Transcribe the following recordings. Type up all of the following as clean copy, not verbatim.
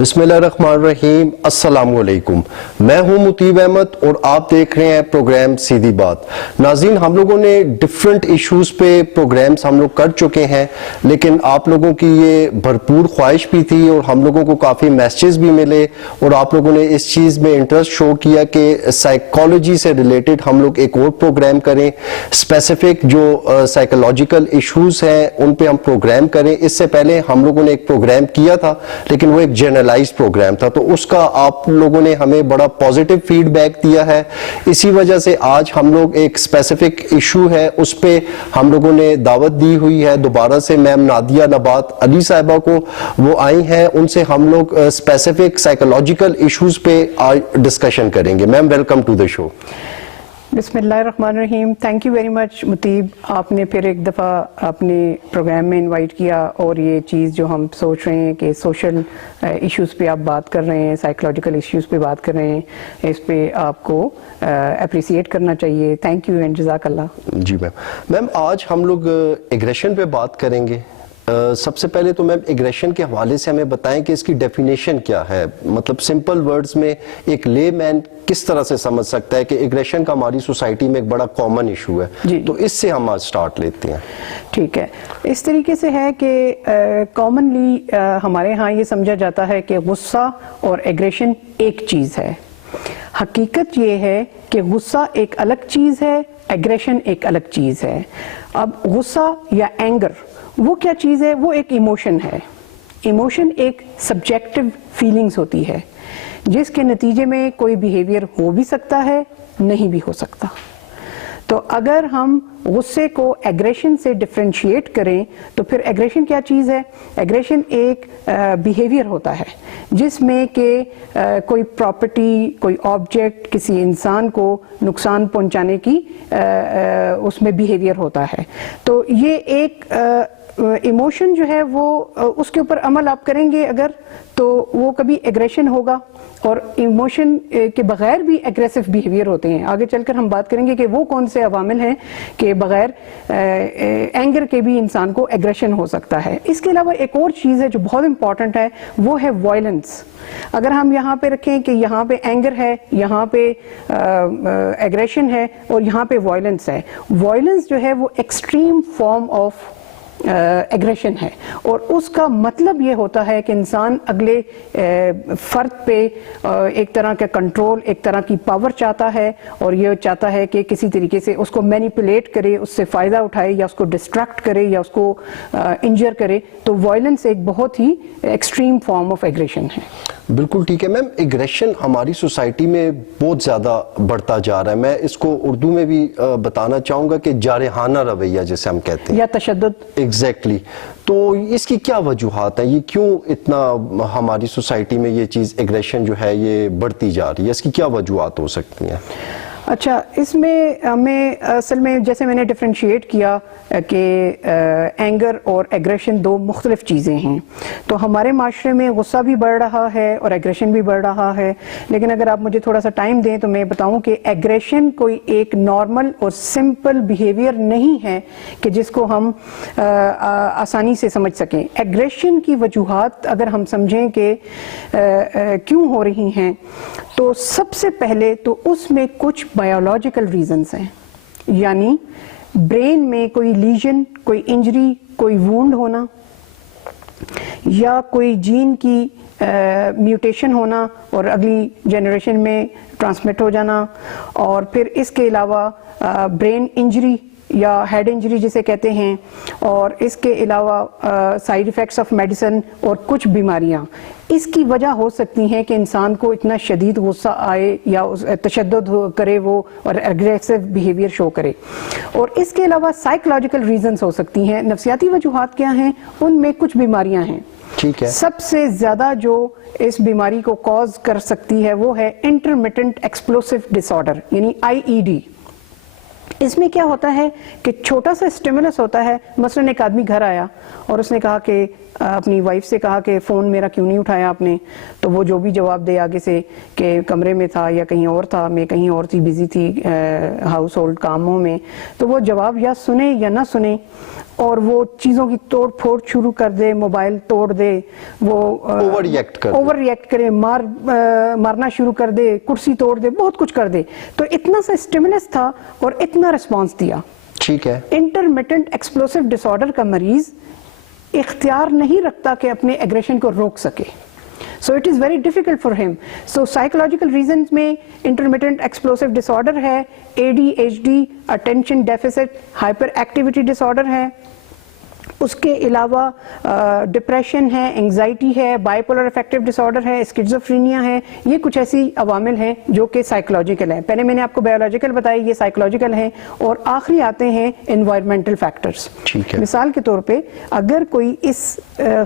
بسم اللہ الرحمن الرحیم، السلام علیکم۔ میں ہوں مطیب احمد اور آپ دیکھ رہے ہیں پروگرام سیدھی بات۔ ناظرین، ہم لوگوں نے ڈیفرنٹ ایشوز پہ پروگرامز ہم لوگ کر چکے ہیں، لیکن آپ لوگوں کی یہ بھرپور خواہش بھی تھی اور ہم لوگوں کو کافی میسیجز بھی ملے اور آپ لوگوں نے اس چیز میں انٹرسٹ شو کیا کہ سائیکالوجی سے ریلیٹڈ ہم لوگ ایک اور پروگرام کریں، اسپیسیفک جو سائیکولوجیکل ایشوز ہیں ان پہ ہم پروگرام کریں۔ اس سے پہلے ہم لوگوں نے ایک پروگرام کیا تھا لیکن وہ ایک جنرلائز پروگرام تھا، تو اس کا آپ لوگوں نے ہمیں بڑا پازیٹیو فیڈ بیک دیا ہے۔ اسی وجہ سے آج ہم لوگ ایک اسپیسیفک ایشو ہے اس پہ ہم لوگوں نے دعوت دی ہوئی ہے دوبارہ سے میم نادیہ نبات علی صاحبہ کو، وہ آئی ہیں، ان سے ہم لوگ اسپیسیفک سائیکولوجیکل ایشوز پہ ڈسکشن کریں گے۔ میم ویلکم ٹو دا شو۔ بسم اللہ الرحمن الرحیم۔ تھینک یو ویری مچ مطیب، آپ نے پھر ایک دفعہ اپنے پروگرام میں انوائٹ کیا اور یہ چیز جو ہم سوچ رہے ہیں کہ سوشل ایشوز پہ آپ بات کر رہے ہیں، سائیکولوجیکل ایشوز پہ بات کر رہے ہیں، اس پہ آپ کو اپریسیٹ کرنا چاہیے۔ تھینک یو اینڈ جزاک اللہ۔ جی میم آج ہم لوگ ایگریشن پہ بات کریں گے۔ سب سے پہلے تو میم ایگریشن کے حوالے سے ہمیں بتائیں کہ اس کی ڈیفینیشن کیا ہے، مطلب سمپل ورڈز میں ایک لے مین کس طرح سے سمجھ سکتا ہے کہ ایگریشن کا ہماری سوسائٹی میں ایک بڑا کامن ایشو ہے، تو اس سے ہم آج سٹارٹ لیتے ہیں۔ ٹھیک ہے، اس طریقے سے ہے کہ کامنلی ہمارے ہاں یہ سمجھا جاتا ہے کہ غصہ اور ایگریشن ایک چیز ہے۔ حقیقت یہ ہے کہ غصہ ایک الگ چیز ہے، ایگریشن ایک الگ چیز ہے۔ اب غصہ یا اینگر وہ کیا چیز ہے؟ وہ ایک ایموشن ہے۔ ایموشن ایک سبجیکٹو فیلنگز ہوتی ہے جس کے نتیجے میں کوئی بیہیویئر ہو بھی سکتا ہے، نہیں بھی ہو سکتا۔ تو اگر ہم غصے کو ایگریشن سے ڈفرینشیٹ کریں تو پھر ایگریشن کیا چیز ہے؟ ایگریشن ایک بیہیویئر ہوتا ہے جس میں کہ کوئی پراپرٹی، کوئی آبجیکٹ کسی انسان کو نقصان پہنچانے کی اس میں بیہیویئر ہوتا ہے۔ تو یہ ایک ایموشن جو ہے وہ اس کے اوپر عمل آپ کریں گے اگر تو وہ کبھی ایگریشن ہوگا، اور ایموشن کے بغیر بھی ایگریسو بیہیویئر ہوتے ہیں۔ آگے چل کر ہم بات کریں گے کہ وہ کون سے عوامل ہیں کہ بغیر اینگر کے بھی انسان کو ایگریشن ہو سکتا ہے۔ اس کے علاوہ ایک اور چیز ہے جو بہت امپورٹنٹ ہے، وہ ہے وائلنس۔ اگر ہم یہاں پہ رکھیں کہ یہاں پہ اینگر ہے، یہاں پہ ایگریشن ہے اور یہاں پہ وائلنس ہے، وائلنس جو ہے وہ ایکسٹریم فارم آف ایگریشن ہے، اور اس کا مطلب یہ ہوتا ہے کہ انسان اگلے فرد پہ ایک طرح کا کنٹرول، ایک طرح کی پاور چاہتا ہے، اور یہ چاہتا ہے کہ کسی طریقے سے اس کو مینیپولیٹ کرے، اس سے فائدہ اٹھائے، یا اس کو ڈسٹریکٹ کرے، یا اس کو انجر کرے۔ تو وائلنس ایک بہت ہی ایکسٹریم فارم آف ایگریشن ہے۔ بالکل ٹھیک ہے میم، ایگریشن ہماری سوسائٹی میں بہت زیادہ بڑھتا جا رہا ہے۔ میں اس کو اردو میں بھی بتانا چاہوں گا کہ جارحانہ رویہ جیسے ہم کہتے ہیں، یا تشدد۔ ایگزیکٹلی۔ تو اس کی کیا وجوہات ہیں؟ یہ کیوں اتنا ہماری سوسائٹی میں یہ چیز ایگریشن جو ہے یہ بڑھتی جا رہی ہے؟ اس کی کیا وجوہات ہو سکتی ہیں؟ اچھا، اس میں ہمیں اصل میں جیسے میں نے ڈفرینشیٹ کیا کہ اینگر اور ایگریشن دو مختلف چیزیں ہیں، تو ہمارے معاشرے میں غصہ بھی بڑھ رہا ہے اور ایگریشن بھی بڑھ رہا ہے، لیکن اگر آپ مجھے تھوڑا سا ٹائم دیں تو میں بتاؤں کہ ایگریشن کوئی ایک نارمل اور سمپل بیہیویئر نہیں ہے کہ جس کو ہم آسانی سے سمجھ سکیں۔ ایگریشن کی وجوہات اگر ہم سمجھیں کہ کیوں ہو رہی ہیں، تو سب سے پہلے تو اس میں کچھ بایولوجیکل ریزنز ہیں، یعنی برین میں کوئی لیژن، کوئی انجری، کوئی وونڈ ہونا، یا کوئی جین کی میوٹیشن ہونا اور اگلی جنریشن میں ٹرانسمٹ ہو جانا، اور پھر اس کے علاوہ برین انجری یا ہیڈ انجری جسے کہتے ہیں، اور اس کے علاوہ سائیڈ ایفیکٹس آف میڈیسن اور کچھ بیماریاں اس کی وجہ ہو سکتی ہیں کہ انسان کو اتنا شدید غصہ آئے یا تشدد کرے وہ، اور ایگریسو بیہیویئر شو کرے۔ اور اس کے علاوہ سائیکولوجیکل ریزنز ہو سکتی ہیں۔ نفسیاتی وجوہات کیا ہیں؟ ان میں کچھ بیماریاں ہیں۔ ٹھیک ہے۔ سب سے زیادہ جو اس بیماری کو کاز کر سکتی ہے وہ ہے انٹرمیٹنٹ ایکسپلوسیو ڈس آرڈر، یعنی IED۔ اس میں کیا ہوتا ہے کہ چھوٹا سا اسٹیمولس ہوتا ہے. مثلاً ایک آدمی گھر آیا اور اس نے کہا کہ اپنی وائف سے کہا کہ فون میرا کیوں نہیں اٹھایا آپ نے, تو وہ جو بھی جواب دے آگے سے کہ کمرے میں تھا یا کہیں اور تھا, میں کہیں اور تھی, بزی تھی ہاؤس ہولڈ کاموں میں, تو وہ جواب یا سنے یا نہ سنے اور وہ چیزوں کی توڑ پھوڑ شروع کر دے, موبائل توڑ دے, وہ اوور ریئیکٹ کرے, مارنا شروع کر دے, کرسی توڑ دے, بہت کچھ کر دے. تو اتنا سا اسٹیمولس تھا اور اتنا رسپانس دیا. ٹھیک ہے. انٹرمیٹنٹ ایکسپلوسیو ڈس آرڈر کا مریض اختیار نہیں رکھتا کہ اپنے ایگریشن کو روک سکے. So it is very difficult for him. So psychological reasons میں intermittent explosive disorder ہے, ADHD, attention deficit hyperactivity disorder ہے, اس کے علاوہ ڈپریشن ہے, انگزائٹی ہے, بائیپولر افیکٹیو ڈس آرڈر ہے, اسکیزوفرینیا ہے. یہ کچھ ایسی عوامل ہیں جو کہ سائیکولوجیکل ہیں. پہلے میں نے آپ کو بایولوجیکل بتایا, یہ سائیکولوجیکل ہیں. اور آخری آتے ہیں انوائرمنٹل فیکٹرز. مثال کے طور پہ اگر کوئی اس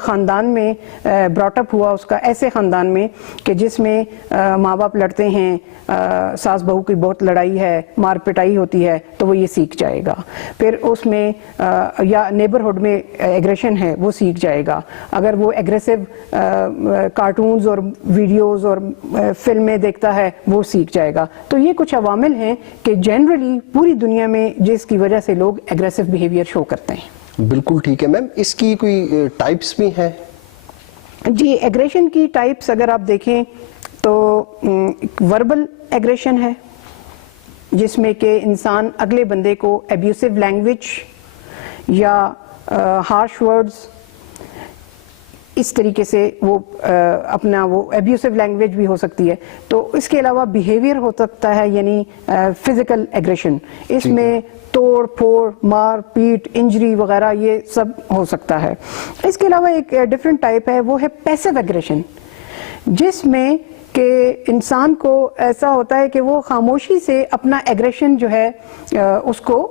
خاندان میں براٹ اپ ہوا, اس کا ایسے خاندان میں کہ جس میں ماں باپ لڑتے ہیں, ساس بہو کی بہت لڑائی ہے, مار پٹائی ہوتی ہے, تو وہ یہ سیکھ جائے گا. پھر اس میں یا نیبرہڈ میں ایگریشن ہے, وہ سیکھ جائے گا. اگر وہ ایگریسو کارٹونز اور ویڈیوز اور فلمیں دیکھتا ہے, وہ سیکھ جائے گا. تو یہ کچھ عوامل ہیں کہ جنرلی پوری دنیا میں جس کی وجہ سے لوگ ایگریسو بیہیویئر شو کرتے ہیں. بالکل ٹھیک ہے میم. اس کی کوئی ٹائپس بھی ہیں؟ جی, ایگریشن کی ٹائپس اگر آپ دیکھیں تو وربل ایگریشن ہے, جس میں کہ انسان اگلے بندے کو ایبیوسو لینگویج یا ہارش ورڈز اس طریقے سے وہ اپنا وہ ایبیوسو لینگویج بھی ہو سکتی ہے. تو اس کے علاوہ بیہیویئر ہو سکتا ہے, یعنی فزیکل ایگریشن. اس میں توڑ پھوڑ, مار پیٹ, انجری وغیرہ یہ سب ہو سکتا ہے. اس کے علاوہ ایک ڈفرینٹ ٹائپ ہے, وہ ہے پیسو ایگریشن, جس میں کہ انسان کو ایسا ہوتا ہے کہ وہ خاموشی سے اپنا ایگریشن جو ہے اس کو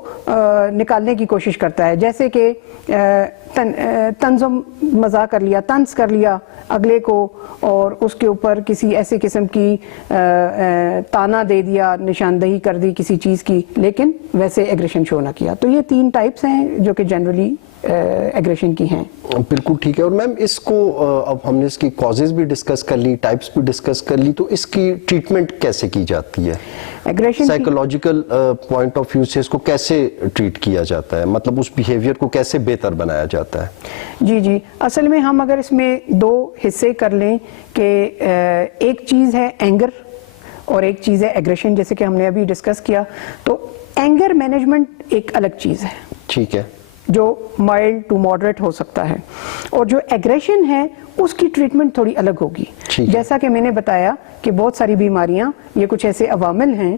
نکالنے کی کوشش کرتا ہے. جیسے کہ طنز مزاح کر لیا, طنز کر لیا اگلے کو, اور اس کے اوپر کسی ایسے قسم کی تانا دے دیا, نشاندہی کر دی کسی چیز کی, لیکن ویسے ایگریشن شو نہ کیا. تو یہ 3 ٹائپس ہیں جو کہ جنرلی ایگریشن کی ہیں. بالکل ٹھیک ہے. اور میم اس کو اب ہم نے اس کی کازز بھی ڈسکس کر لی, ٹائپس بھی ڈسکس کر لی, تو اس کی ٹریٹمنٹ کیسے کی جاتی ہے؟ Aggression psychological point of view سے اس کو کیسے ٹریٹ کیا جاتا ہے, مطلب اس بیہیویئر کو کیسے بہتر بنایا جاتا ہے؟ جی, اصل میں ہم اگر اس میں 2 حصے کر لیں کہ ایک چیز ہے اینگر اور ایک چیز ہے ایگریشن, جیسے کہ ہم نے ابھی ڈسکس کیا. تو اینگر مینجمنٹ ایک الگ چیز ہے, ٹھیک ہے, جو مائلڈ ٹو ماڈریٹ ہو سکتا ہے, اور جو ایگریشن ہے اس کی ٹریٹمنٹ تھوڑی الگ ہوگی. جیسا کہ میں نے بتایا کہ بہت ساری بیماریاں, یہ کچھ ایسے عوامل ہیں,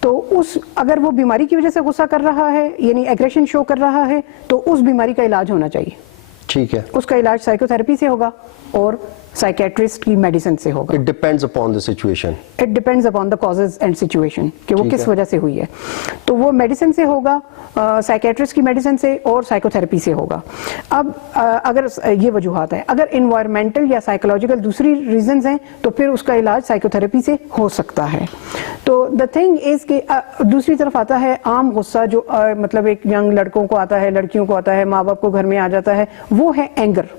تو اگر وہ بیماری کی وجہ سے غصہ کر رہا ہے, یعنی ایگریشن شو کر رہا ہے, تو اس بیماری کا علاج ہونا چاہیے. ٹھیک ہے. اس کا علاج سائیکو تھراپی سے ہوگا اور سائیکیٹرسٹ کی میڈیسن سے ہوگا. It depends upon the situation. It depends upon the causes and situation کہ وہ کس وجہ سے ہوئی ہے. تو وہ میڈیسن سے ہوگا, سائیکیٹرسٹ کی میڈیسن سے اور سائیکو تھراپی سے ہوگا. اب اگر یہ وجوہات ہیں, اگر انوائرمنٹل یا سائیکولوجیکل دوسری ریزنز ہیں, تو پھر اس کا علاج سائیکو تھراپی سے ہو سکتا ہے. تو the thing is کہ دوسری طرف آتا ہے عام غصہ, جو مطلب ایک ینگ لڑکوں کو آتا ہے, لڑکیوں کو آتا ہے, ماں باپ کو گھر میں آ جاتا ہے, وہ ہے اینگر.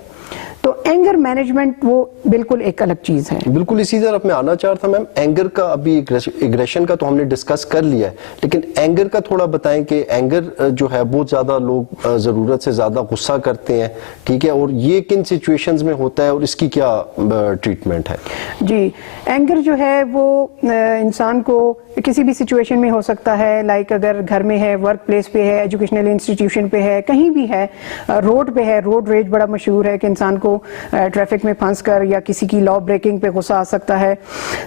تو اینگر مینجمنٹ وہ بالکل ایک الگ چیز ہے. بالکل اسی طرف میں آنا چاہ رہا تھا میم. اینگر کا ابھی ایگریشن کا تو ہم نے ڈسکس کر لیا ہے, لیکن اینگر کا تھوڑا بتائیں کہ اینگر جو ہے بہت زیادہ لوگ ضرورت سے زیادہ غصہ کرتے ہیں, ٹھیک ہے, اور یہ کن سچویشنز میں ہوتا ہے اور اس کی کیا ٹریٹمنٹ ہے؟ جی, اینگر جو ہے وہ انسان کو کسی بھی سچویشن میں ہو سکتا ہے, لائک اگر گھر میں ہے, ورک پلیس پہ ہے, ایجوکیشنل انسٹیٹیوشن پہ ہے, کہیں بھی ہے, روڈ پہ ہے. روڈ ریج بڑا مشہور ہے کہ انسان کو ٹریفک میں پھنس کر یا کسی کی لا بریکنگ پہ غصہ آ سکتا ہے.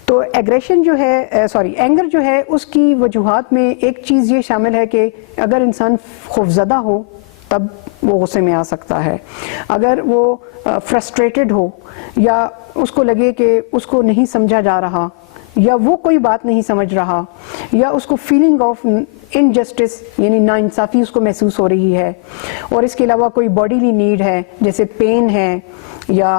تو ایگریشن جو ہے, اینگر جو ہے, اس کی وجوہات میں ایک چیز یہ شامل ہے کہ اگر انسان خوفزدہ ہو تب وہ غصے میں آ سکتا ہے. اگر وہ فرسٹریٹڈ ہو, یا اس کو لگے کہ اس کو نہیں سمجھا جا رہا, یا وہ کوئی بات نہیں سمجھ رہا, یا اس کو فیلنگ آف انجسٹس یعنی ناانصافی اس کو محسوس ہو رہی ہے. اور اس کے علاوہ کوئی باڈیلی نیڈ ہے, جیسے پین ہے, یا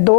2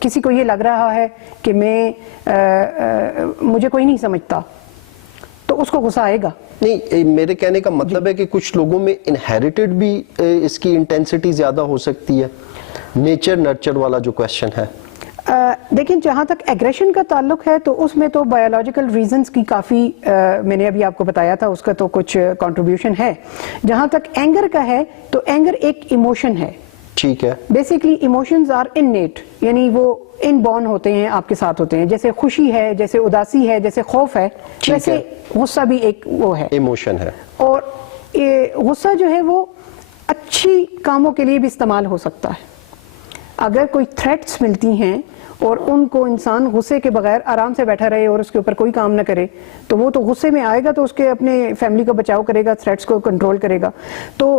کسی کو یہ لگ رہا ہے کہ مجھے کوئی نہیں سمجھتا تو اس کو غصہ آئے گا. نہیں, میرے کہنے کا مطلب ہے کہ کچھ لوگوں میں انہیریٹڈ بھی اس کی انٹینسٹی زیادہ ہو سکتی ہے, نیچر نرچر والا جو کویشچن ہے. دیکھیں, جہاں تک ایگریشن کا تعلق ہے تو اس میں تو بایولوجیکل ریزنز کی کافی میں نے ابھی آپ کو بتایا تھا, اس کا تو کچھ کنٹریبیوشن ہے. جہاں تک اینگر کا ہے تو اینگر ایک ایموشن ہے. ٹھیک ہے. بیسیکلی ایموشنز آر انیٹ, یعنی وہ ان بورن ہوتے ہیں, آپ کے ساتھ ہوتے ہیں. جیسے خوشی ہے, جیسے اداسی ہے, جیسے خوف ہے, ویسے غصہ بھی ایک وہ ہے, ایموشن ہے. اور غصہ جو ہے وہ اچھی کاموں کے لیے بھی استعمال ہو سکتا ہے. اگر کوئی تھریٹس ملتی ہیں اور ان کو انسان غصے کے بغیر آرام سے بیٹھا رہے اور اس کے اوپر کوئی کام نہ کرے تو وہ تو غصے میں آئے گا, تو اس کے اپنے فیملی کا بچاؤ کرے گا, تھریٹس کو کنٹرول کرے گا. تو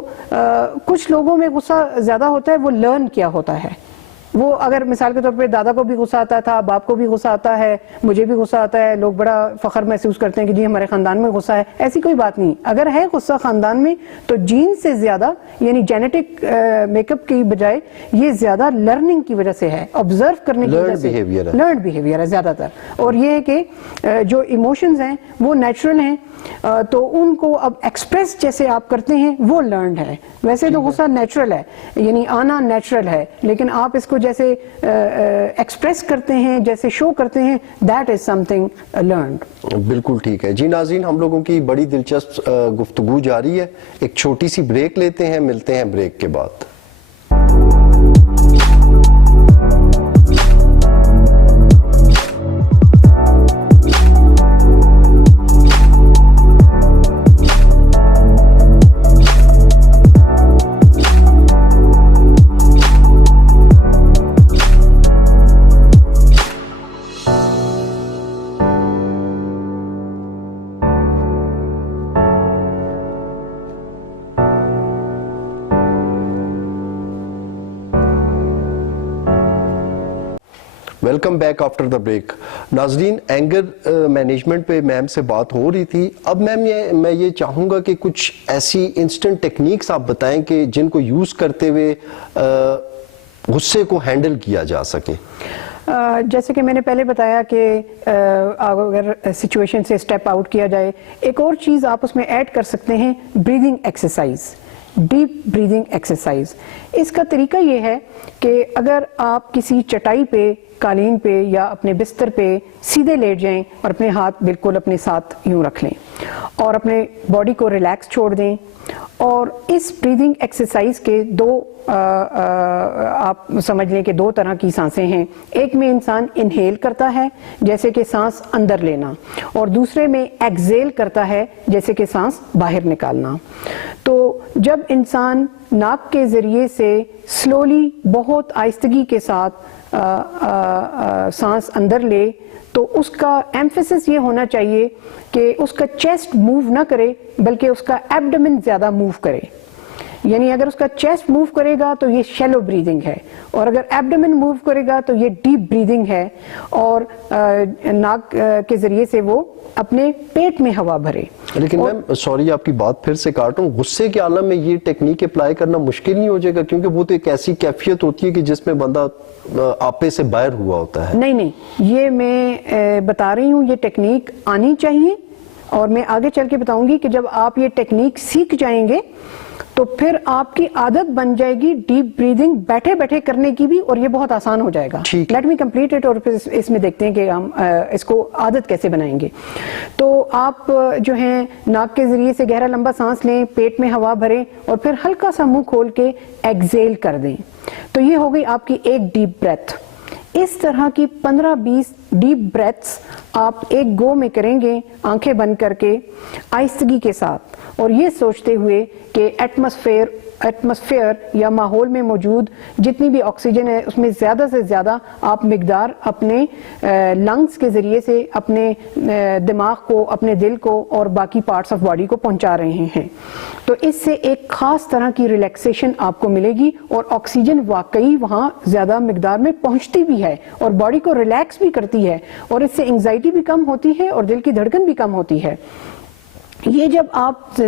کچھ لوگوں میں غصہ زیادہ ہوتا ہے, وہ لرن کیا ہوتا ہے. وہ اگر مثال کے طور پہ دادا کو بھی غصہ آتا تھا, باپ کو بھی غصہ آتا ہے, مجھے بھی غصہ آتا ہے, لوگ بڑا فخر محسوس کرتے ہیں کہ جی ہمارے خاندان میں غصہ ہے. ایسی کوئی بات نہیں. اگر ہے غصہ خاندان میں تو جین سے زیادہ, یعنی جینیٹک میک اپ کی بجائے یہ زیادہ لرننگ کی وجہ سے ہے, آبزرو کرنے کی وجہ سے, لرنڈ بیہیویئر ہے زیادہ تر. اور یہ ہے کہ جو ایموشنز ہیں وہ نیچرل ہیں, تو ان کو اب ایکسپریس جیسے آپ کرتے ہیں وہ لرنڈ ہے. ویسے تو غصہ نیچرل ہے, یعنی آنا نیچرل ہے, لیکن آپ اس کو جیسے ایکسپریس کرتے ہیں, جیسے شو کرتے ہیں, that is some thing learned. بالکل ٹھیک ہے. جی ناظرین, ہم لوگوں کی بڑی دلچسپ گفتگو جاری ہے. ایک چھوٹی سی بریک لیتے ہیں, ملتے ہیں بریک کے بعد. Welcome back after the break. ناظرین, اینگر مینجمنٹ پہ میم سے بات ہو رہی تھی. اب میم میں یہ چاہوں گا کہ کچھ ایسی انسٹنٹ ٹیکنیکس آپ بتائیں کہ جن کو یوز کرتے ہوئے غصے کو ہینڈل کیا جا سکے. جیسے کہ میں نے پہلے بتایا کہ اگر سچویشن سے اسٹیپ آؤٹ کیا جائے, ایک اور چیز آپ اس میں ایڈ کر سکتے ہیں, breathing exercise, deep breathing exercise. اس کا طریقہ یہ ہے کہ اگر آپ کسی چٹائی پہ, قالین پہ یا اپنے بستر پہ سیدھے لیٹ جائیں اور اپنے ہاتھ بالکل اپنے ساتھ یوں رکھ لیں اور اپنے باڈی کو ریلیکس چھوڑ دیں. اور اس بریدنگ ایکسرسائز کے دو آپ سمجھ لیں کہ دو طرح کی سانسیں ہیں. ایک میں انسان انہیل کرتا ہے جیسے کہ سانس اندر لینا, اور دوسرے میں ایکزیل کرتا ہے جیسے کہ سانس باہر نکالنا. تو جب انسان ناک کے ذریعے سے سلولی, بہت آہستگی کے ساتھ سانس اندر لے تو اس کا ایمفیسس یہ ہونا چاہیے کہ اس کا چیسٹ موو نہ کرے بلکہ اس کا ایبڈومن زیادہ موو کرے. یعنی اگر اس کا چیسٹ موو کرے گا تو یہ شیلو بریدنگ ہے, اور اگر ایبڈومن موو کرے گا تو یہ ڈیپ بریدنگ ہے, اور ناک کے ذریعے سے وہ اپنے پیٹ میں ہوا بھرے. لیکن میم سوری آپ کی بات پھر سے کاٹ رہا ہوں, غصے کے عالم میں یہ ٹیکنیک اپلائی کرنا مشکل نہیں ہو جائے گا, کیونکہ وہ تو ایک ایسی کیفیت ہوتی ہے کہ جس میں بندہ آپے سے باہر ہوا ہوتا ہے. نہیں, یہ میں بتا رہی ہوں, یہ ٹیکنیک آنی چاہیے, اور میں آگے چل کے بتاؤں گی کہ جب آپ یہ ٹیکنیک سیکھ جائیں گے تو پھر آپ کی عادت بن جائے گی ڈیپ بریدنگ بیٹھے بیٹھے کرنے کی بھی, اور یہ بہت آسان ہو جائے گا. لیٹ می کمپلیٹ اٹ, اور پھر اس میں دیکھتے ہیں کہ ہم اس کو عادت کیسے بنائیں گے. تو آپ جو ہیں ناک کے ذریعے سے گہرا لمبا سانس لیں, پیٹ میں ہوا بھریں, اور پھر ہلکا سا منہ کھول کے ایکزیل کر دیں. تو یہ ہو گئی آپ کی ایک ڈیپ بریتھ. اس طرح کی 15-20 ڈیپ بریتھس آپ ایک گو میں کریں گے, آنکھیں بند کر کے آہستگی کے ساتھ, اور یہ سوچتے ہوئے کہ ایٹماسفیئر یا ماحول میں موجود جتنی بھی آکسیجن ہے اس میں زیادہ سے زیادہ آپ مقدار اپنے لنگز کے ذریعے سے اپنے دماغ کو, اپنے دل کو اور باقی پارٹس آف باڈی کو پہنچا رہے ہیں. تو اس سے ایک خاص طرح کی ریلیکسیشن آپ کو ملے گی, اور آکسیجن واقعی وہاں زیادہ مقدار میں پہنچتی بھی ہے اور باڈی کو ریلیکس بھی کرتی ہے, اور اس سے انگزائٹی بھی کم ہوتی ہے اور دل کی دھڑکن بھی کم ہوتی ہے. یہ جب آپ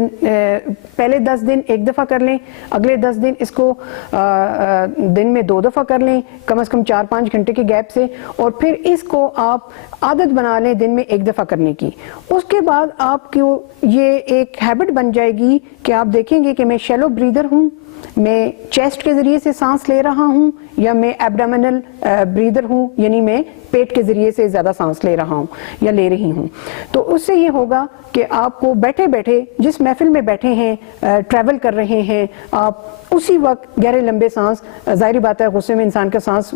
پہلے 10 دن ایک دفعہ کر لیں، اگلے 10 دن اس کو دن میں 2 دفعہ کر لیں کم از کم 4-5 گھنٹے کے گیپ سے، اور پھر اس کو آپ عادت بنا لیں دن میں 1 دفعہ کرنے کی، اس کے بعد آپ کو یہ ایک ہیبٹ بن جائے گی کہ آپ دیکھیں گے کہ میں شیلو بریدر ہوں، میں چیسٹ کے ذریعے سے سانس لے رہا ہوں، یا میں ایبڈومینل بریدر ہوں، یعنی میں پیٹ کے ذریعے سے زیادہ سانس لے رہا ہوں یا لے رہی ہوں۔ تو اس سے یہ ہوگا کہ آپ کو بیٹھے بیٹھے جس محفل میں بیٹھے ہیں، ٹریول کر رہے ہیں، آپ اسی وقت گہرے لمبے سانس، ظاہری بات ہے غصے میں انسان کا سانس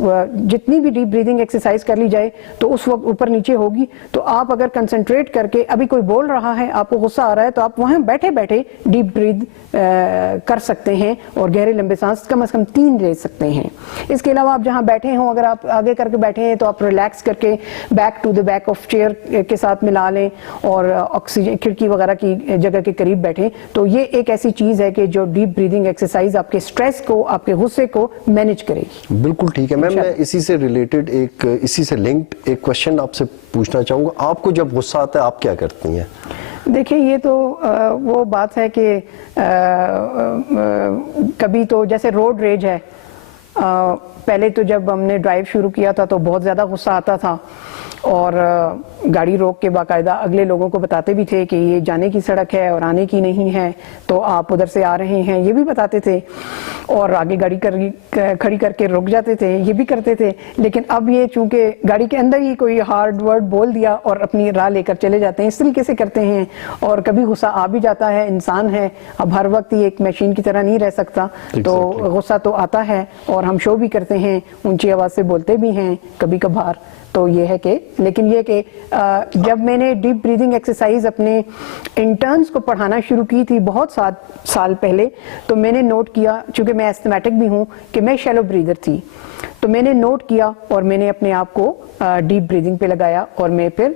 جتنی بھی ڈیپ بریدنگ ایکسرسائز کر لی جائے تو اس وقت اوپر نیچے ہوگی، تو آپ اگر کنسنٹریٹ کر کے ابھی کوئی بول رہا ہے، آپ کو غصہ آ رہا ہے، تو آپ وہاں بیٹھے بیٹھے ڈیپ برید کر سکتے ہیں اور گہرے لمبے سانس کم از کم 3 لے سکتے ہیں۔ اس کے علاوہ آپ جہاں بیٹھے ہوں، اگر آپ آگے کر کے بیٹھے ہیں تو آپ ریلیکس کر کے back to the back of chair کے ساتھ ملا لیں اور آکسیجن کھڑکی وغیرہ کی جگہ کے قریب بیٹھیں، تو یہ ایک ایسی چیز ہے کہ جو ڈیپ بریدنگ ایکسرسائز آپ کے سٹریس کو، آپ کے غصے کو مینج کرے گی۔ بالکل ٹھیک ہے میم، میں اسی سے ریلیٹڈ اسی سے لنکڈ ایک کوشچن آپ سے پوچھنا چاہوں گا، آپ کو جب غصہ آتا ہے آپ کیا کرتی ہیں؟ دیکھیں یہ تو وہ بات ہے کہ کبھی تو جیسے روڈ ریج ہے، پہلے تو جب ہم نے ڈرائیو شروع کیا تھا تو بہت زیادہ غصہ آتا تھا، اور گاڑی روک کے باقاعدہ اگلے لوگوں کو بتاتے بھی تھے کہ یہ جانے کی سڑک ہے اور آنے کی نہیں ہے، تو آپ ادھر سے آ رہے ہیں یہ بھی بتاتے تھے، اور آگے گاڑی کھڑی کر کے رک جاتے تھے، یہ بھی کرتے تھے۔ لیکن اب یہ چونکہ گاڑی کے اندر ہی کوئی ہارڈ ورڈ بول دیا اور اپنی راہ لے کر چلے جاتے ہیں، اس طریقے سے کرتے ہیں، اور کبھی غصہ آ بھی جاتا ہے، انسان ہے، اب ہر وقت یہ ایک مشین کی طرح نہیں رہ سکتا، تو غصہ تو آتا ہے، اور ہم شو بھی کرتے ہیں، اونچی آواز سے بولتے بھی ہیں کبھی کبھار، تو یہ ہے کہ لیکن یہ کہ جب میں نے ڈیپ بریدنگ ایکسرسائز اپنے انٹرنز کو پڑھانا شروع کی تھی بہت سال پہلے، تو میں نے نوٹ کیا، چونکہ میں ایستھمیٹک بھی ہوں، کہ میں شیلو بریدر تھی، تو میں نے نوٹ کیا اور میں نے اپنے آپ کو ڈیپ بریدنگ پہ لگایا، اور میں پھر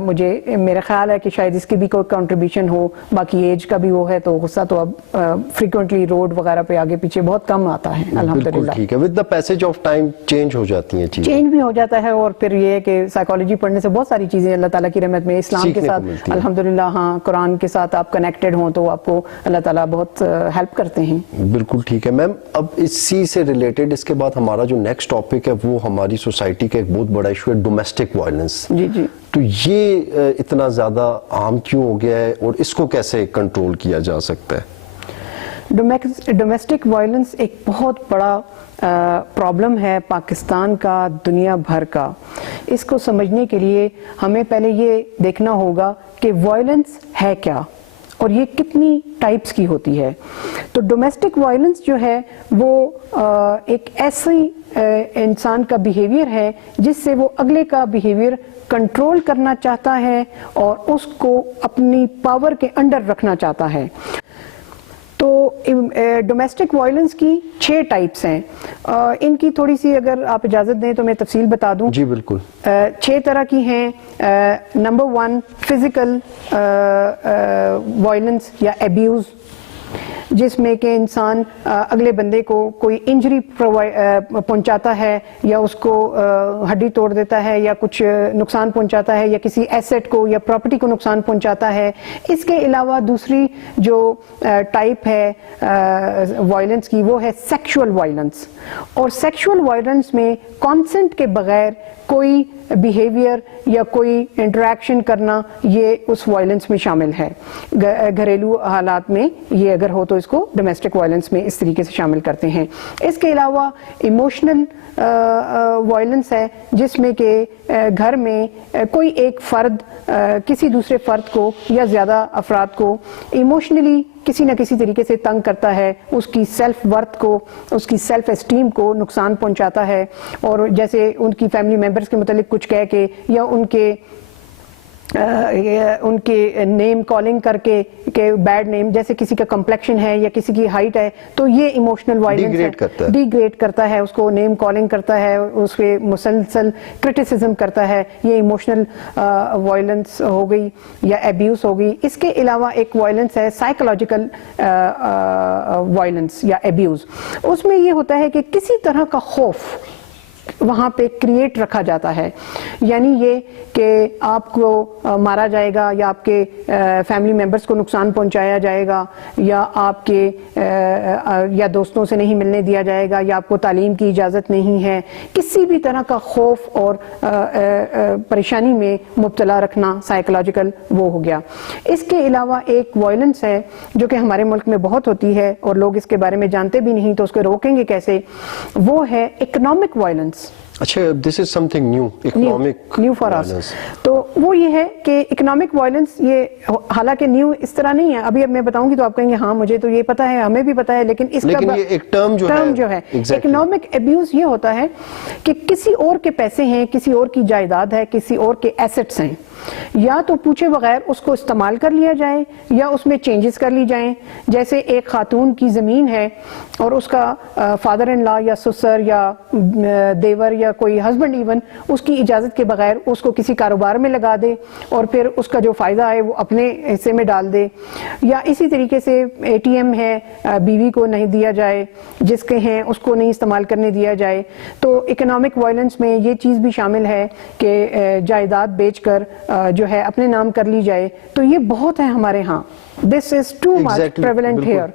مجھے میرا خیال ہے کہ شاید اس کی بھی کوئی کنٹریبیوشن ہو، باقی ایج کا بھی وہ ہے، تو غصہ تو اب فریکوینٹلی روڈ وغیرہ پہ آگے پیچھے بہت کم آتا ہے الحمدللہ۔ ٹھیک ہے، with the passage of time change ہو جاتی ہیں چیزیں، چینج بھی ہو جاتا ہے، اور پھر یہ ہے کہ سائیکالوجی پڑھنے سے بہت ساری چیزیں اللہ تعالیٰ کی رحمت میں اسلام کے ساتھ الحمدللہ، ہاں قرآن کے ساتھ آپ کنیکٹڈ ہوں تو آپ کو اللہ تعالیٰ بہت ہیلپ کرتے ہیں۔ بالکل ٹھیک ہے میم، اب اسی سے ریلیٹڈ اس کے بعد ہمارا جو نیکسٹ ٹاپک ہے وہ ہماری سوسائٹی کا ایک بہت بڑا ایشو ہے، ڈومیسٹک وائلنس۔ جی جی، تو یہ اتنا زیادہ عام کیوں ہو گیا ہے اور اس کو کیسے کنٹرول کیا جا سکتا ہے؟ ڈومیسٹک وائلنس ایک بہت بڑا پرابلم ہے پاکستان کا، دنیا بھر کا۔ اس کو سمجھنے کے لیے ہمیں پہلے یہ دیکھنا ہوگا کہ وائلنس ہے کیا اور یہ کتنی ٹائپس کی ہوتی ہے۔ تو ڈومیسٹک وائلنس جو ہے وہ ایک ایسی انسان کا بیہیویئر ہے جس سے وہ اگلے کا بیہیویئر کنٹرول کرنا چاہتا ہے اور اس کو اپنی پاور کے انڈر رکھنا چاہتا ہے۔ تو ڈومیسٹک وائلنس کی 6 ٹائپس ہیں، ان کی تھوڑی سی اگر آپ اجازت دیں تو میں تفصیل بتا دوں۔ جی بالکل۔ 6 طرح کی ہیں۔ نمبر 1 فزیکل وائلنس یا ایبیوز، جس میں کہ انسان اگلے بندے کو کوئی انجری پہنچاتا ہے یا اس کو ہڈی توڑ دیتا ہے یا کچھ نقصان پہنچاتا ہے یا کسی ایسٹ کو یا پراپرٹی کو نقصان پہنچاتا ہے۔ اس کے علاوہ دوسری جو ٹائپ ہے وائلنس کی وہ ہے سیکشول وائلنس، اور سیکشول وائلنس میں کانسنٹ کے بغیر کوئی بیہیویئر یا کوئی انٹریکشن کرنا یہ اس وائلنس میں شامل ہے۔ گھریلو حالات میں یہ اگر ہو تو اس کو ڈومیسٹک وائلنس میں اس طریقے سے شامل کرتے ہیں۔ اس کے علاوہ ایموشنل وائلنس ہے، جس میں کہ گھر میں کوئی ایک فرد کسی دوسرے فرد کو یا زیادہ افراد کو ایموشنلی کسی نہ کسی طریقے سے تنگ کرتا ہے، اس کی سیلف ورتھ کو، اس کی سیلف اسٹیم کو نقصان پہنچاتا ہے، اور جیسے ان کی فیملی ممبرز کے متعلق کچھ کہہ کے یا ان کے نیم کالنگ کر کے کہ بیڈ نیم، جیسے کسی کا کمپلیکشن ہے یا کسی کی ہائٹ ہے تو یہ ایموشنل وائلنس ہے، ڈیگریڈ کرتا ہے، اس کو نیم کالنگ کرتا ہے، اس پہ مسلسل کرٹیسزم کرتا ہے، یہ ایموشنل وائلنس ہو گئی یا ایبیوز ہو گئی۔ اس کے علاوہ ایک وائلنس ہے سائیکولوجیکل وائلنس یا ایبیوز، اس میں یہ ہوتا ہے کہ کسی طرح کا خوف وہاں پہ کریٹ رکھا جاتا ہے. یعنی یہ کہ آپ کو مارا جائے گا یا آپ کے فیملی ممبرس کو نقصان پہنچایا جائے گا یا آپ کے یا دوستوں سے نہیں ملنے دیا جائے گا یا آپ کو تعلیم کی اجازت نہیں ہے. کسی بھی طرح کا خوف اور پریشانی میں مبتلا رکھنا سائیکولوجیکل وہ ہو گیا. اس کے علاوہ ایک وائلنس ہے جو کہ ہمارے ملک میں بہت ہوتی ہے اور لوگ اس کے بارے میں جانتے بھی نہیں تو اس کو روکیں گے کیسے, وہ ہے اکنامک وائلنس. اچھا, this is something new, economic new for us. تو وہ یہ ہے کہ اکنامک وائلنس, یہ حالانکہ نیو اس طرح نہیں ہے, ابھی اب میں بتاؤں گی تو آپ کہیں گے ہاں مجھے تو یہ پتا ہے, ہمیں بھی پتا ہے, لیکن اس کا یہ ایک ٹرم جو ہے اکنامک ابیوز یہ ہوتا ہے کہ کسی اور کے پیسے ہیں, کسی اور کی جائیداد ہے, کسی اور کے ایسٹس ہیں, یا تو پوچھے بغیر اس کو استعمال کر لیا جائے یا اس میں چینجز کر لی جائیں. جیسے ایک خاتون کی زمین ہے اور اس کا فادر ان لا یا سسر یا دیور یا کوئی ہسبینڈ ایون اس کی اجازت کے بغیر اس کو کسی کاروبار میں لگا دے اور پھر اس کا جو فائدہ ہے وہ اپنے حصے میں ڈال دے. یا اسی طریقے سے اے ٹی ایم ہے, بیوی کو نہیں دیا جائے, جس کے ہیں اس کو نہیں استعمال کرنے دیا جائے. تو اکنامک وائلنس میں یہ چیز بھی شامل ہے کہ جائیداد بیچ کر جو ہے اپنے نام کر لی جائے. تو یہ بہت ہے ہمارے ہاں, دس از ٹو مچ پریویلنٹ ہیئر.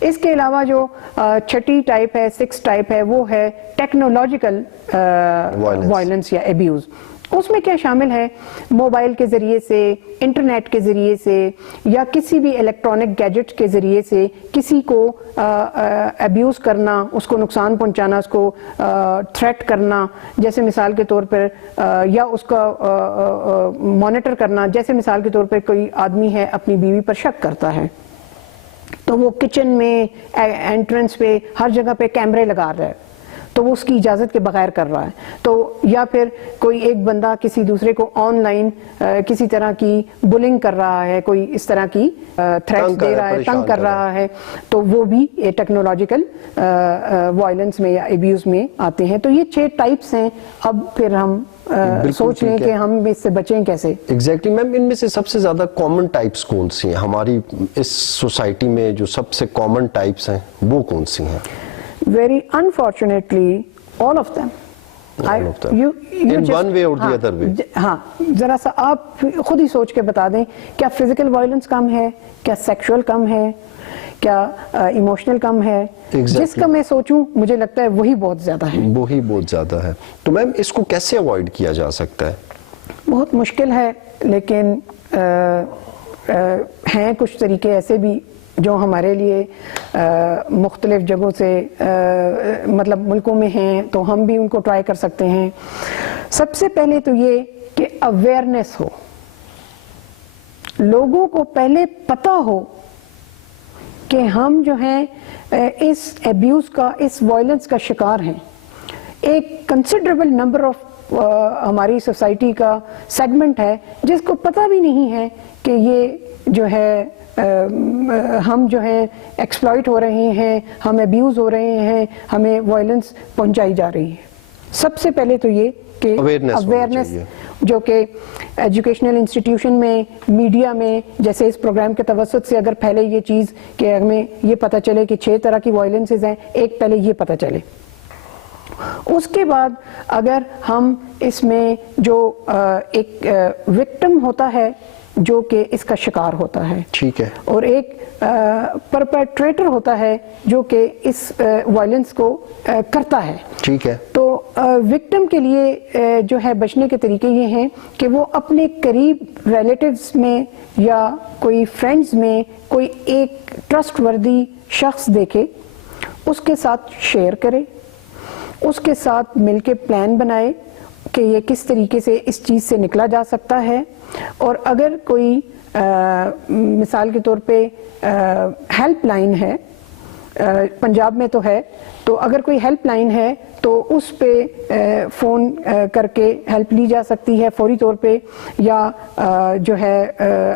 اس کے علاوہ جو چھٹی ٹائپ ہے, 6 ٹائپ ہے, وہ ہے ٹیکنالوجیکل وائلنس یا ابیوز. اس میں کیا شامل ہے؟ موبائل کے ذریعے سے, انٹرنیٹ کے ذریعے سے یا کسی بھی الیکٹرانک گیجٹ کے ذریعے سے کسی کو ابیوز کرنا, اس کو نقصان پہنچانا, اس کو تھریٹ کرنا. جیسے مثال کے طور پر یا اس کا مانیٹر کرنا. جیسے مثال کے طور پر کوئی آدمی ہے اپنی بیوی پر شک کرتا ہے تو وہ کچن میں, انٹرنس پہ, ہر جگہ پہ کیمرے لگا رہا ہے, تو وہ اس کی اجازت کے بغیر کر رہا ہے. تو یا پھر کوئی ایک بندہ کسی دوسرے کو آن لائن کسی طرح کی بلنگ کر رہا ہے, کوئی اس طرح کی تھریٹس دے رہا ہے, تنگ کر رہا ہے, تو وہ بھی ٹیکنالوجیکل وائلنس میں یا ابیوز میں آتے ہیں. تو یہ 6 ٹائپس ہیں. اب پھر ہم سوچ لیں کہ ہم اس سے بچیں کیسے. ایگزیکٹلی میم, ان میں سے سب سے زیادہ کامن ٹائپس کون سی ہیں ہماری اس سوسائٹی میں؟ جو سب سے کامن ٹائپس ہیں وہ کون سی ہیں؟ Very unfortunately, all of them. All of them. In one way or the other way. ہاں, ذرا سا آپ خود ہی سوچ کے بتا دیں, کیا فزیکل وائلنس کم ہے, کیا سیکشول کم ہے, کیا ایموشنل کم ہے؟ جس کا میں سوچوں مجھے لگتا ہے وہی بہت زیادہ ہے. وہی بہت زیادہ ہے. تو میم اس کو کیسے اوائڈ کیا جا سکتا ہے؟ بہت مشکل ہے, لیکن ہیں کچھ طریقے ایسے بھی جو ہمارے لیے مختلف جگہوں سے مطلب ملکوں میں ہیں, تو ہم بھی ان کو ٹرائی کر سکتے ہیں. سب سے پہلے تو یہ کہ اویئرنیس ہو, لوگوں کو پہلے پتہ ہو کہ ہم جو ہیں اس ایبیوز کا, اس وائلنس کا شکار ہیں. ایک کنسیڈریبل نمبر آف ہماری سوسائٹی کا سیگمنٹ ہے جس کو پتہ بھی نہیں ہے کہ یہ جو ہے ہم جو ہیں ایکسپلائٹ ہو رہے ہیں, ہم ابیوز ہو رہے ہیں, ہمیں وائلنس پہنچائی جا رہی ہے. سب سے پہلے تو یہ کہ اویئرنیس, جو کہ ایجوکیشنل انسٹیٹیوشن میں, میڈیا میں, جیسے اس پروگرام کے توسط سے اگر پہلے یہ چیز کہ ہمیں یہ پتہ چلے کہ 6 طرح کی وائلنسز ہیں, ایک پہلے یہ پتہ چلے. اس کے بعد اگر ہم اس میں جو ایک وکٹم ہوتا ہے جو کہ اس کا شکار ہوتا ہے, ٹھیک ہے, اور ایک پرپیٹریٹر ہوتا ہے جو کہ اس وائلنس کو کرتا ہے, ٹھیک ہے. تو وکٹم کے لیے جو ہے بچنے کے طریقے یہ ہیں کہ وہ اپنے قریب ریلیٹیوز میں یا کوئی فرینڈز میں کوئی ایک ٹرسٹ وردی شخص دیکھے, اس کے ساتھ شیئر کرے, اس کے ساتھ مل کے پلان بنائے کہ یہ کس طریقے سے اس چیز سے نکلا جا سکتا ہے. اور اگر کوئی مثال کے طور پہ ہیلپ لائن ہے, پنجاب میں تو ہے, تو اگر کوئی ہیلپ لائن ہے تو اس پہ فون کر کے ہیلپ لی جا سکتی ہے فوری طور پہ, یا جو ہے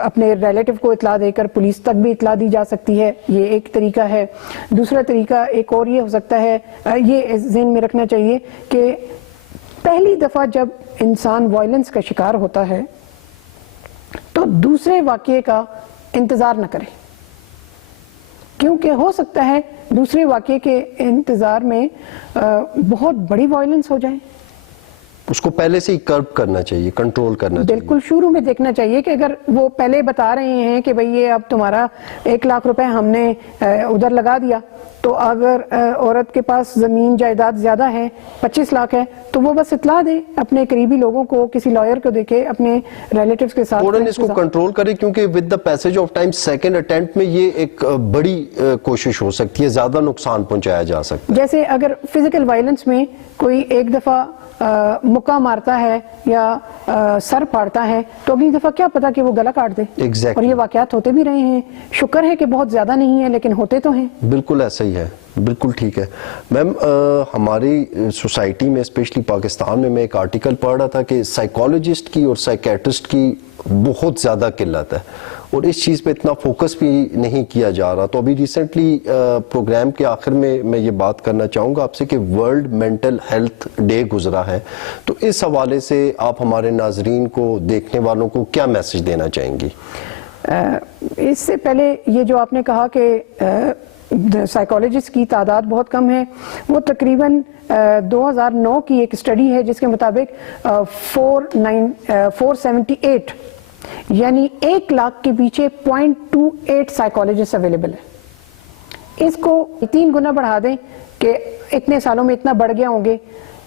اپنے ریلیٹیو کو اطلاع دے کر پولیس تک بھی اطلاع دی جا سکتی ہے. یہ ایک طریقہ ہے. دوسرا طریقہ ایک اور یہ ہو سکتا ہے, یہ ذہن میں رکھنا چاہیے کہ پہلی دفعہ جب انسان وائلنس کا شکار ہوتا ہے تو دوسرے واقعے کا انتظار نہ کرے, کیونکہ ہو سکتا ہے دوسرے واقعے کے انتظار میں بہت بڑی وائلنس ہو جائے. اس کو پہلے سے ہی کرب کرنا چاہیے, کنٹرول کرنا چاہیے. بالکل شروع میں دیکھنا چاہیے کہ اگر وہ پہلے بتا رہے ہیں کہ بھئی یہ اب تمہارا 1 لاکھ روپے ہم نے ادھر لگا دیا, تو اگر عورت کے پاس زمین جائیداد زیادہ ہے, 25 لاکھ ہے, تو وہ بس اطلاع دے اپنے قریبی لوگوں کو, کسی لائر کو دیکھے, اپنے ریلیٹیوز کے ساتھ فوراً اس کو کنٹرول کرے, کیونکہ with the passage of time second attempt میں یہ ایک بڑی کوشش ہو سکتی ہے, زیادہ نقصان پہنچایا جا سکتا ہے. جیسے اگر فزیکل وائلنس میں کوئی ایک دفعہ مکہ مارتا ہے یا سر پاڑتا ہے, تو اگلی دفعہ کیا پتا کہ وہ گلا کاٹ دے. Exactly. اور یہ واقعات ہوتے بھی رہے ہیں, شکر ہے کہ بہت زیادہ نہیں ہے لیکن ہوتے تو ہیں. بالکل ایسا ہی ہے, بالکل ٹھیک ہے. میم ہماری سوسائٹی میں اسپیشلی پاکستان میں ایک آرٹیکل پڑھ رہا تھا کہ سائیکالوجسٹ کی اور سائیکیٹرسٹ کی بہت زیادہ قلت ہے, اور اس چیز پہ اتنا فوکس بھی نہیں کیا جا رہا. تو ابھی ریسنٹلی پروگرام کے آخر میں یہ بات کرنا چاہوں گا آپ سے کہ ورلڈ مینٹل ہیلتھ ڈے گزرا ہے, تو اس حوالے سے آپ ہمارے ناظرین کو, دیکھنے والوں کو کیا میسج دینا چاہیں گی؟ اس سے پہلے یہ جو آپ نے کہا کہ سائیکالوجسٹ کی تعداد بہت کم ہے, وہ تقریباً 2009 کی ایک اسٹڈی ہے جس کے مطابق 478 یعنی 1 لاکھ کے پیچھے 0.28 سائیکالوجسٹ اویلیبل ہے. اس کو 3 گنا بڑھا دیں کہ اتنے سالوں میں اتنا بڑھ گیا ہوں گے,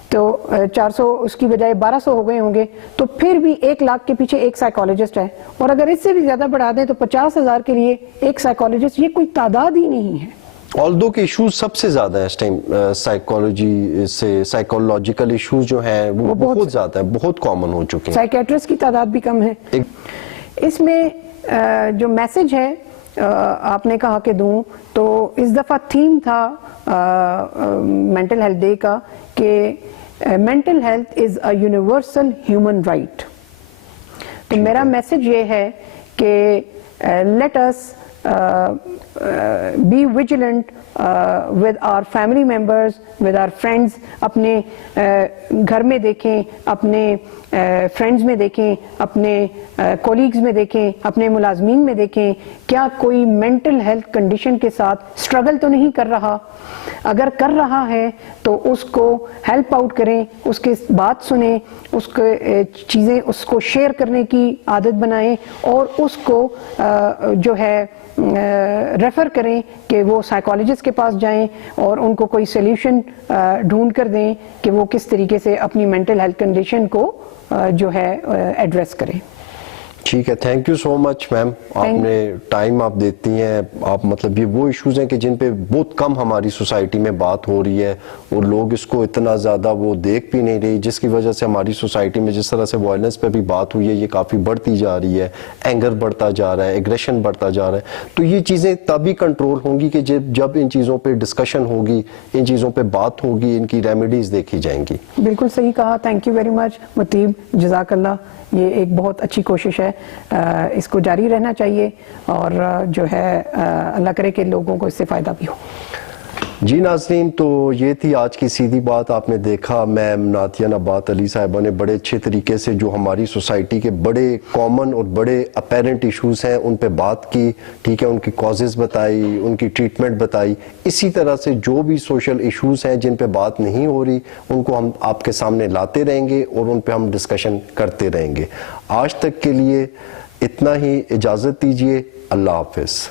تو 400 اس کی بجائے 1200 ہو گئے ہوں گے, تو پھر بھی 1 لاکھ کے پیچھے ایک سائیکالوجسٹ ہے. اور اگر اس سے بھی زیادہ بڑھا دیں تو 50,000 کے لیے ایک سائیکالوجسٹ, یہ کوئی تعداد ہی نہیں ہے. آلدو کے ایشوز سب سے زیادہ ہے اس ٹائم, سائیکالوجی سے سائیکولوجیکل ایشوز جو ہیں وہ بہت زیادہ ہیں, بہت کامن ہو چکے ہیں. سائیکیٹرسٹ کی تعداد بھی کم ہے. اس میں جو میسج ہے آپ نے کہا کہ دوں, تو اس دفعہ تھیم تھا مینٹل ہیلتھ ڈے کا کہ mental health is a universal human right. تو میرا میسج یہ ہے کہ let us be vigilant with our family members, with our friends. اپنے گھر میں دیکھیں, اپنے فرینڈز میں دیکھیں, اپنے کولیگز میں دیکھیں, اپنے ملازمین میں دیکھیں, کیا کوئی مینٹل ہیلتھ کنڈیشن کے ساتھ اسٹرگل تو نہیں کر رہا. اگر کر رہا ہے تو اس کو ہیلپ آؤٹ کریں, اس کی بات سنیں, اس کو چیزیں اس کو شیئر کرنے کی عادت بنائیں, اور اس کو جو ہے ریفر کریں کہ وہ سائیکالوجسٹ کے پاس جائیں اور ان کو کوئی سلیوشن ڈھونڈ کر دیں کہ وہ کس طریقے سے اپنی مینٹل ہیلتھ کنڈیشن کو جو ہے ایڈریس کریں. ٹھیک ہے, تھینک یو سو مچ میم. آپ نے ٹائم آپ دیتی ہیں, آپ مطلب یہ وہ ایشوز ہیں کہ جن پہ بہت کم ہماری سوسائٹی میں بات ہو رہی ہے, اور لوگ اس کو اتنا زیادہ وہ دیکھ بھی نہیں رہی, جس کی وجہ سے ہماری سوسائٹی میں جس طرح سے وائلنس پہ بھی بات ہوئی ہے یہ کافی بڑھتی جا رہی ہے, اینگر بڑھتا جا رہا ہے, ایگریشن بڑھتا جا رہا ہے. تو یہ چیزیں تبھی کنٹرول ہوں گی کہ جب ان چیزوں پہ ڈسکشن ہوگی, ان چیزوں پہ بات ہوگی, ان کی ریمیڈیز دیکھی جائیں گی. بالکل صحیح کہا, تھینک یو ویری مچ مطیب, جزاک اللہ. یہ ایک بہت اچھی کوشش ہے, اس کو جاری رہنا چاہیے, اور جو ہے اللہ کرے کہ لوگوں کو اس سے فائدہ بھی ہو. جی ناظرین, تو یہ تھی آج کی سیدھی بات. آپ نے دیکھا میم نعتیہ نبات علی صاحبہ نے بڑے اچھے طریقے سے جو ہماری سوسائٹی کے بڑے کامن اور بڑے اپیرنٹ ایشوز ہیں ان پہ بات کی, ٹھیک ہے, ان کی کازز بتائی, ان کی ٹریٹمنٹ بتائی. اسی طرح سے جو بھی سوشل ایشوز ہیں جن پہ بات نہیں ہو رہی ان کو ہم آپ کے سامنے لاتے رہیں گے اور ان پہ ہم ڈسکشن کرتے رہیں گے. آج تک کے لیے اتنا ہی, اجازت دیجیے, اللہ حافظ.